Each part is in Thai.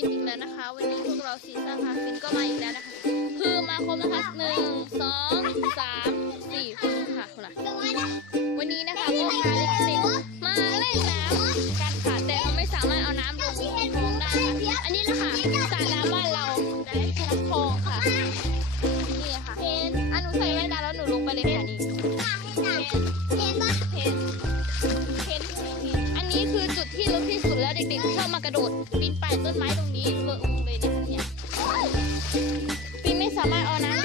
ลินอีกแล้วนะคะ วันนี้พวกเราซีซ่าพาฟินก็มาอีกแล้วนะคะคือมาครบนะคะหนึ่งสองสามสี่คนค่ะคนละวันนี้นะคะก็พาเด็กๆมาเล่นน้ำกันค่ะแต่เราไม่สามารถเอาน้ำลงคลองได้ค่ะอันนี้นะคะสระน้ำบ้านเราได้ลำคลองค่ะนี่ค่ะเพนอันหนูใส่แว่นดำแล้วหนูลงไปเลยค่ะนี่เพนเพนอันนี้คือจุดที่ลึกที่สุ เด็กๆชอบมากระโดดปีนป่ายต้นไม้ตรงนี้เลงเลยเนี่ยปีนไม่สามารถเอาน้ำ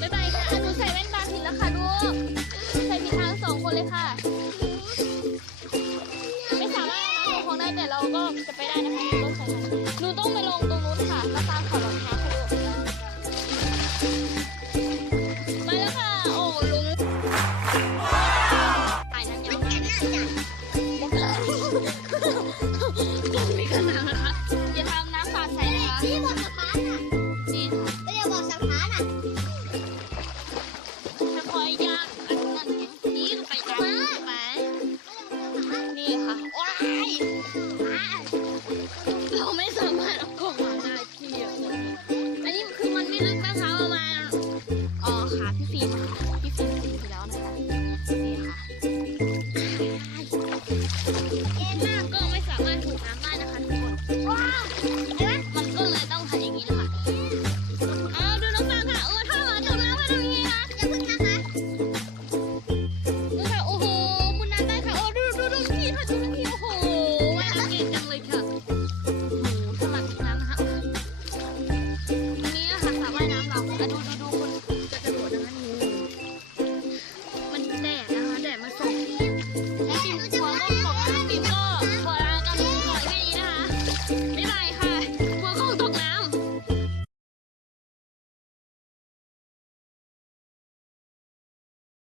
บ๊ายบายค่ะหนูใส่แว่นตาผิดแล้วค่ะลูกใส่ผิดทางสองคนเลยค่ะ ไม่สามารถเอาน้ำลงคลองได้แต่เราก็จะไปได้นะคะหนูต้องใส่ทางหนูต้องไปลง ก็ไม่ขนาดนะคะอย่าทำน้ำสาดใส่ค่ะนี่ค่ะไม่ไบอกสัมภาษน่ะถ้าคอยยากนั้นนี่ไปจ้าไปนี่ค่ะว้ยเราไม่สามารถเอาของมาได้ที่อันนี้คือมันไม่ลึกนะคะ